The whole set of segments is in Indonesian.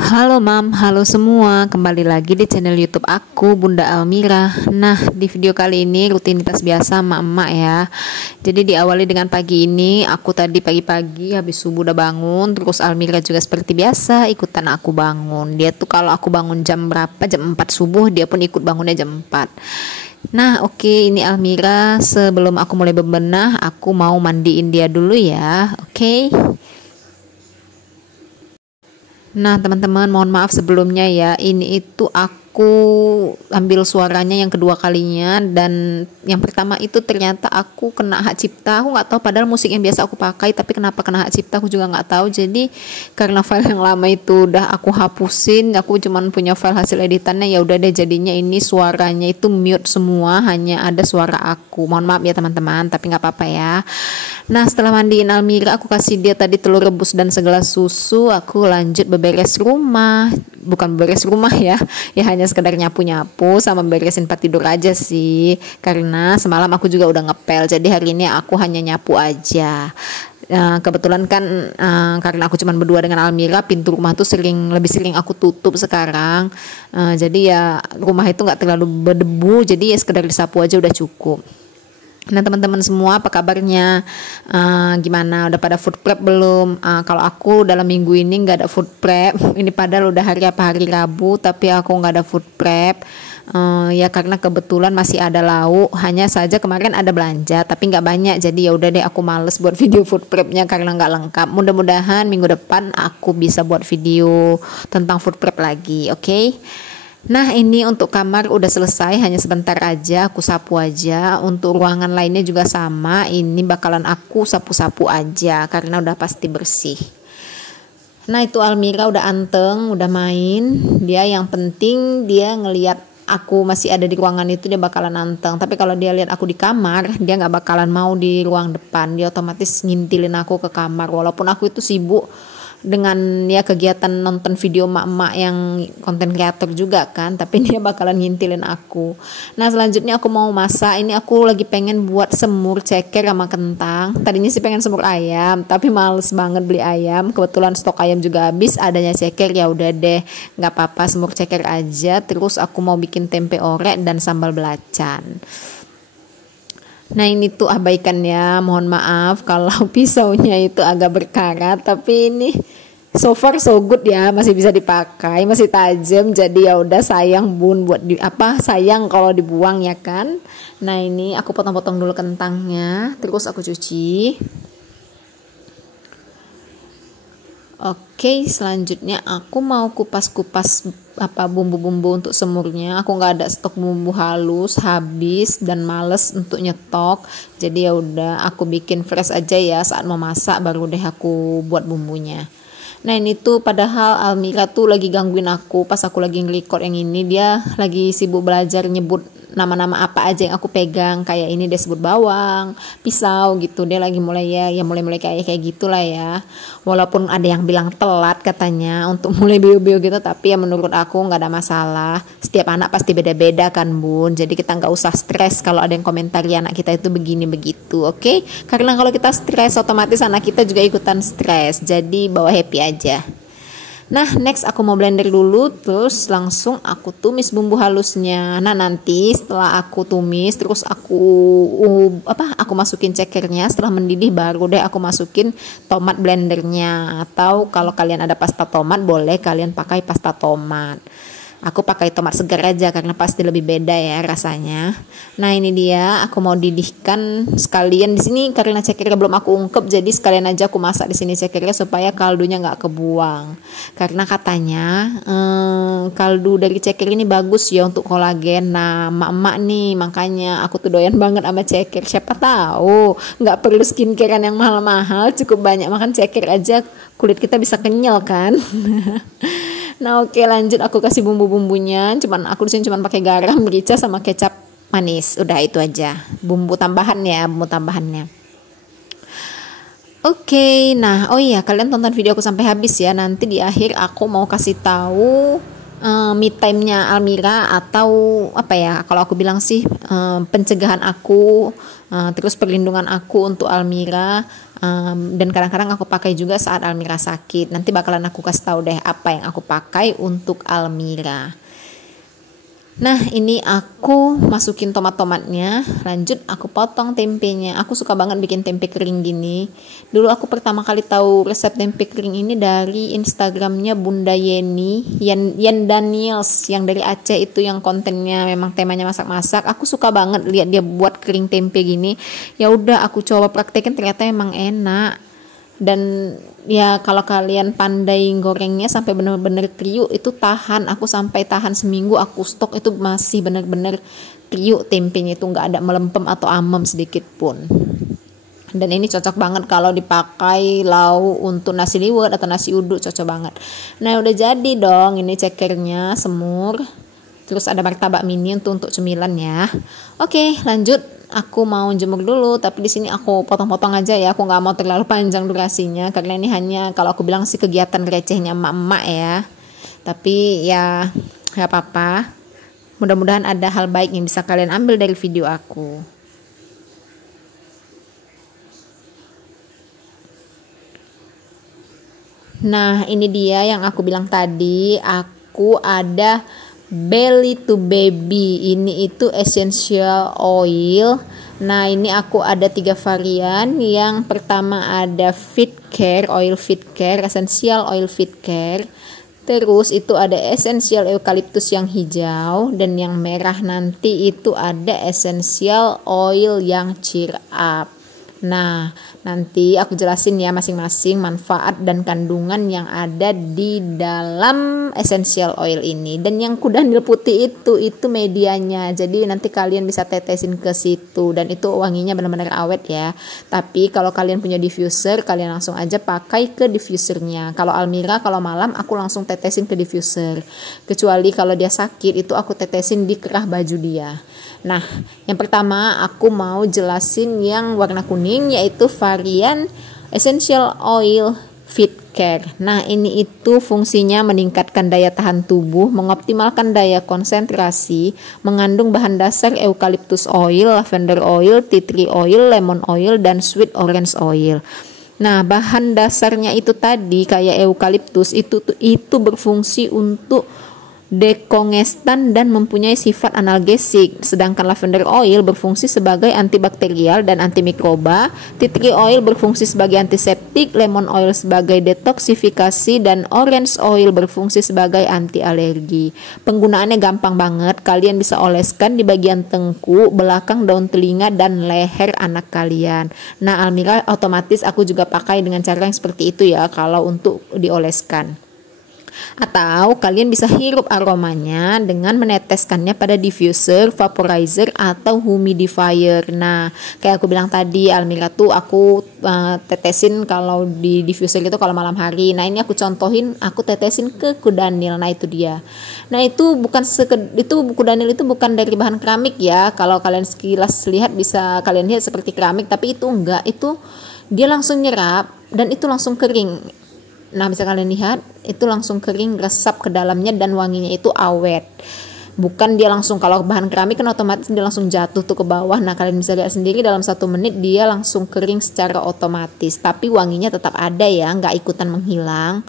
Halo Mam, halo semua. Kembali lagi di channel YouTube aku, Bunda Almira. Nah, di video kali ini rutinitas biasa emak-emak ya. Jadi diawali dengan pagi ini, aku tadi pagi-pagi habis subuh udah bangun, terus Almira juga seperti biasa ikutan aku bangun. Dia tuh kalau aku bangun jam berapa? Jam 4 subuh, dia pun ikut bangunnya jam 4. Nah, oke, ini Almira. Sebelum aku mulai bebenah, aku mau mandiin dia dulu ya. Oke. Nah, teman-teman, mohon maaf sebelumnya ya. Ini itu aku ambil suaranya yang kedua kalinya, dan yang pertama itu ternyata aku kena hak cipta. Aku nggak tahu, padahal musik yang biasa aku pakai, tapi kenapa kena hak cipta aku juga nggak tahu. Jadi karena file yang lama itu udah aku hapusin, aku cuman punya file hasil editannya, ya udah deh, jadinya ini suaranya itu mute semua, hanya ada suara aku. Mohon maaf ya teman-teman, tapi nggak apa-apa ya. Nah, setelah mandiin Almira, aku kasih dia tadi telur rebus dan segelas susu. Aku lanjut beberes rumah. Bukan beberes rumah ya, ya hanya sekedar nyapu-nyapu sama beresin tempat tidur aja sih. Karena semalam aku juga udah ngepel, jadi hari ini aku hanya nyapu aja. Kebetulan kan karena aku cuma berdua dengan Almira, pintu rumah tuh lebih sering aku tutup sekarang. Jadi ya rumah itu nggak terlalu berdebu, jadi ya sekedar disapu aja udah cukup. Nah, teman-teman semua, apa kabarnya? Gimana? Udah pada food prep belum? Kalau aku dalam minggu ini nggak ada food prep. Ini padahal udah hari Rabu, tapi aku nggak ada food prep. Ya karena kebetulan masih ada lauk. Hanya saja kemarin ada belanja, tapi nggak banyak. Jadi ya udah deh, aku males buat video food prepnya karena nggak lengkap. Mudah-mudahan minggu depan aku bisa buat video tentang food prep lagi. Oke? Nah, ini untuk kamar udah selesai, hanya sebentar aja aku sapu aja. Untuk ruangan lainnya juga sama, ini bakalan aku sapu-sapu aja karena udah pasti bersih. Nah, itu Almira udah anteng, udah main. Dia yang penting dia ngelihat aku masih ada di ruangan itu, dia bakalan anteng. Tapi kalau dia lihat aku di kamar, dia nggak bakalan mau di ruang depan. Dia otomatis ngintilin aku ke kamar, walaupun aku itu sibuk dengan ya kegiatan nonton video emak-emak yang konten kreator juga kan, tapi dia bakalan ngintilin aku. Nah, selanjutnya aku mau masak. Ini aku lagi pengen buat semur ceker sama kentang. Tadinya sih pengen semur ayam, tapi males banget beli ayam. Kebetulan stok ayam juga habis, adanya ceker, ya udah deh, nggak apa-apa, semur ceker aja. Terus aku mau bikin tempe orek dan sambal belacan. Nah, ini tuh abaikan ya, mohon maaf kalau pisaunya itu agak berkarat, tapi ini so far so good ya, masih bisa dipakai, masih tajam. Jadi ya udah, sayang bun buat sayang kalau dibuang ya kan. Nah, ini aku potong-potong dulu kentangnya, terus aku cuci. Oke, selanjutnya aku mau kupas-kupas bumbu-bumbu untuk semurnya. Aku nggak ada stok bumbu halus, habis dan males untuk nyetok. Jadi ya udah, aku bikin fresh aja ya, saat mau masak baru deh aku buat bumbunya. Nah, ini tuh padahal Almira tuh lagi gangguin aku pas aku lagi nge-record yang ini. Dia lagi sibuk belajar nyebut nama-nama apa aja yang aku pegang. Kayak ini dia sebut bawang, pisau gitu. Dia lagi mulai mulai kayak gitulah ya. Walaupun ada yang bilang telat katanya untuk mulai bio-bio gitu, tapi ya menurut aku nggak ada masalah. Setiap anak pasti beda-beda kan bun. Jadi kita nggak usah stres kalau ada yang komentari anak kita itu begini begitu, oke? Karena kalau kita stres, otomatis anak kita juga ikutan stres. Jadi bawa happy aja. Nah, next aku mau blender dulu, terus langsung aku tumis bumbu halusnya. Nah, nanti setelah aku tumis, terus aku masukin cekernya. Setelah mendidih baru deh aku masukin tomat blendernya. Atau kalau kalian ada pasta tomat, boleh kalian pakai pasta tomat. Aku pakai tomat segar aja karena pasti lebih beda ya rasanya. Nah, ini dia, aku mau didihkan sekalian di sini karena cekernya belum aku ungkep, jadi sekalian aja aku masak di sini cekernya supaya kaldunya nggak kebuang. Karena katanya kaldu dari ceker ini bagus ya untuk kolagen. Nah, emak-emak nih, makanya aku tuh doyan banget sama ceker. Siapa tahu nggak perlu skincarean yang mahal-mahal, cukup banyak makan ceker aja kulit kita bisa kenyal kan. Nah, oke, lanjut aku kasih bumbu-bumbunya. Aku di sini pakai garam, merica sama kecap manis. Udah itu aja. Bumbu tambahannya. Oke, nah, oh iya, kalian tonton video aku sampai habis ya. Nanti di akhir aku mau kasih tahu me time-nya Almira, atau apa ya, kalau aku bilang sih pencegahan aku, terus perlindungan aku untuk Almira, dan kadang-kadang aku pakai juga saat Almira sakit. Nanti bakalan aku kasih tahu deh apa yang aku pakai untuk Almira. Nah, ini aku masukin tomat-tomatnya, lanjut aku potong tempenya. Aku suka banget bikin tempe kering gini. Dulu aku pertama kali tahu resep tempe kering ini dari Instagramnya Bunda Yeni, Yen Daniels, yang dari Aceh itu, yang kontennya memang temanya masak-masak. Aku suka banget lihat dia buat kering tempe gini. Ya udah aku coba praktekin, ternyata memang enak. Dan ya kalau kalian pandai gorengnya sampai bener-bener kriuk, itu tahan. Aku sampai tahan seminggu, aku stok itu masih bener-bener kriuk tempenya, itu nggak ada melempem atau amem sedikit pun. Dan ini cocok banget kalau dipakai lauk untuk nasi liwet atau nasi uduk, cocok banget. Nah udah jadi dong ini cekernya, semur. Terus ada martabak mini untuk cemilan ya. Oke, lanjut. Aku mau jemur dulu, tapi di sini aku potong-potong aja ya. Aku nggak mau terlalu panjang durasinya, karena ini hanya, kalau aku bilang sih, kegiatan recehnya emak-emak ya. Tapi ya nggak apa-apa. Mudah-mudahan ada hal baik yang bisa kalian ambil dari video aku. Nah, ini dia yang aku bilang tadi. Aku ada Belly to Baby, ini itu essential oil. Nah ini aku ada 3 varian. Yang pertama ada Fit Care, oil Fit Care, essential oil Fit Care. Terus itu ada essential eukaliptus yang hijau, dan yang merah nanti itu ada essential oil yang cheer up. Nah, nanti aku jelasin ya masing-masing manfaat dan kandungan yang ada di dalam essential oil ini. Dan yang kudanil putih itu medianya. Jadi nanti kalian bisa tetesin ke situ, dan itu wanginya benar-benar awet ya. Tapi kalau kalian punya diffuser, kalian langsung aja pakai ke diffusernya. Kalau Almira kalau malam aku langsung tetesin ke diffuser. Kecuali kalau dia sakit, itu aku tetesin di kerah baju dia. Nah, yang pertama aku mau jelasin yang warna kuning, yaitu varian essential oil Fit Care. Nah, ini itu fungsinya meningkatkan daya tahan tubuh, mengoptimalkan daya konsentrasi, mengandung bahan dasar eukaliptus oil, lavender oil, tea tree oil, lemon oil, dan sweet orange oil. Nah, bahan dasarnya itu tadi kayak eukaliptus itu berfungsi untuk dekongestan dan mempunyai sifat analgesik, sedangkan lavender oil berfungsi sebagai antibakterial dan antimikroba, tea tree oil berfungsi sebagai antiseptik, lemon oil sebagai detoksifikasi, dan orange oil berfungsi sebagai anti alergi. Penggunaannya gampang banget, kalian bisa oleskan di bagian tengkuk, belakang daun telinga, dan leher anak kalian. Nah, Almira otomatis aku juga pakai dengan cara yang seperti itu ya kalau untuk dioleskan. Atau kalian bisa hirup aromanya dengan meneteskannya pada diffuser, vaporizer, atau humidifier. Nah, kayak aku bilang tadi, Almira tuh aku tetesin kalau di diffuser itu kalau malam hari. Nah, ini aku contohin, aku tetesin ke kudanil. Nah, itu dia. Nah, itu kudanil itu bukan dari bahan keramik ya. Kalau kalian sekilas lihat bisa kalian lihat seperti keramik, tapi itu enggak. Itu dia langsung nyerap dan itu langsung kering. Nah, bisa kalian lihat itu langsung kering, resap ke dalamnya, dan wanginya itu awet. Bukan dia langsung, kalau bahan keramik kan otomatis dia langsung jatuh tuh ke bawah. Nah, kalian bisa lihat sendiri dalam 1 menit dia langsung kering secara otomatis. Tapi wanginya tetap ada ya, nggak ikutan menghilang.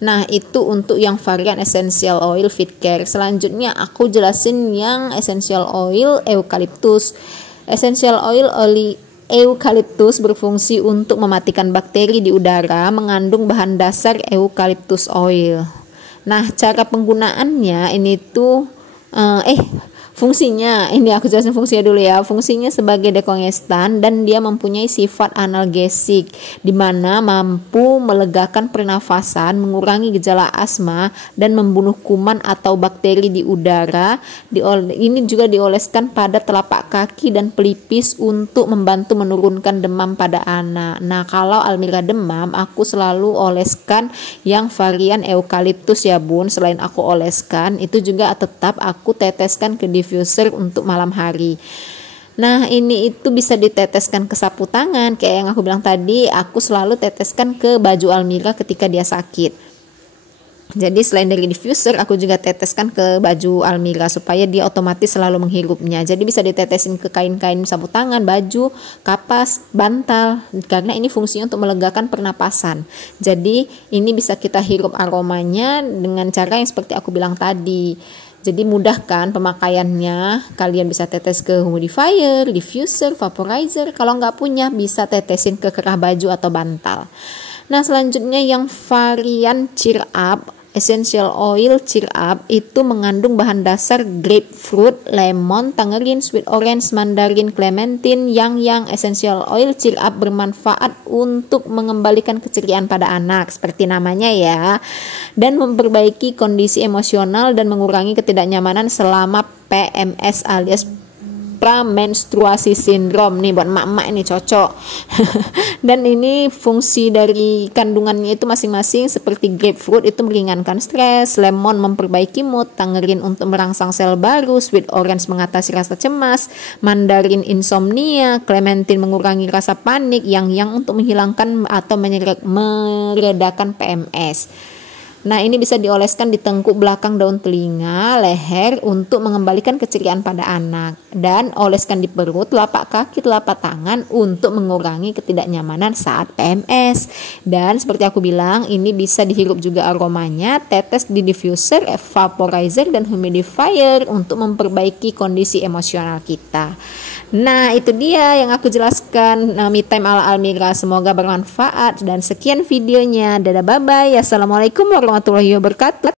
Nah, itu untuk yang varian essential oil Fit Care. Selanjutnya aku jelasin yang essential oil eukaliptus. Essential oil eukaliptus berfungsi untuk mematikan bakteri di udara, mengandung bahan dasar eukaliptus oil. Nah, cara penggunaannya ini tuh fungsinya, ini aku jelasin fungsinya dulu ya. Fungsinya sebagai dekongestan, dan dia mempunyai sifat analgesik, di mana mampu melegakan pernafasan, mengurangi gejala asma, dan membunuh kuman atau bakteri di udara. Ini juga dioleskan pada telapak kaki dan pelipis untuk membantu menurunkan demam pada anak. Nah, kalau Almira demam, aku selalu oleskan yang varian eukaliptus ya bun. Selain aku oleskan, itu juga tetap aku teteskan ke diffuser untuk malam hari. Nah, ini itu bisa diteteskan ke sapu tangan, kayak yang aku bilang tadi. Aku selalu teteskan ke baju Almira ketika dia sakit. Jadi selain dari diffuser, aku juga teteskan ke baju Almira supaya dia otomatis selalu menghirupnya. Jadi bisa ditetesin ke kain-kain sapu tangan, baju, kapas, bantal, karena ini fungsinya untuk melegakan pernapasan. Jadi ini bisa kita hirup aromanya dengan cara yang seperti aku bilang tadi. Jadi mudah kan pemakaiannya, kalian bisa tetes ke humidifier, diffuser, vaporizer. Kalau nggak punya bisa tetesin ke kerah baju atau bantal. Nah selanjutnya yang varian cheer up, essential oil cheer up itu mengandung bahan dasar grapefruit, lemon, tangerine, sweet orange, mandarin, clementine. Yang essential oil cheer up bermanfaat untuk mengembalikan keceriaan pada anak seperti namanya ya, dan memperbaiki kondisi emosional dan mengurangi ketidaknyamanan selama PMS alias pramenstruasi sindrom. Nih buat emak-emak ini cocok. Dan ini fungsi dari kandungannya itu masing-masing, seperti grapefruit itu meringankan stres, lemon memperbaiki mood, tangerine untuk merangsang sel baru, sweet orange mengatasi rasa cemas, mandarin insomnia, clementine mengurangi rasa panik, yang untuk menghilangkan atau meredakan PMS. Nah ini bisa dioleskan di tengkuk belakang daun telinga, leher untuk mengembalikan keceriaan pada anak. Dan oleskan di perut, telapak kaki, telapak tangan untuk mengurangi ketidaknyamanan saat PMS. Dan seperti aku bilang, ini bisa dihirup juga aromanya, tetes di diffuser, vaporizer, dan humidifier untuk memperbaiki kondisi emosional kita. Nah itu dia yang aku jelaskan me time ala Almira, semoga bermanfaat dan sekian videonya. Dadah, bye bye, assalamualaikum warahmatullahi wabarakatuh.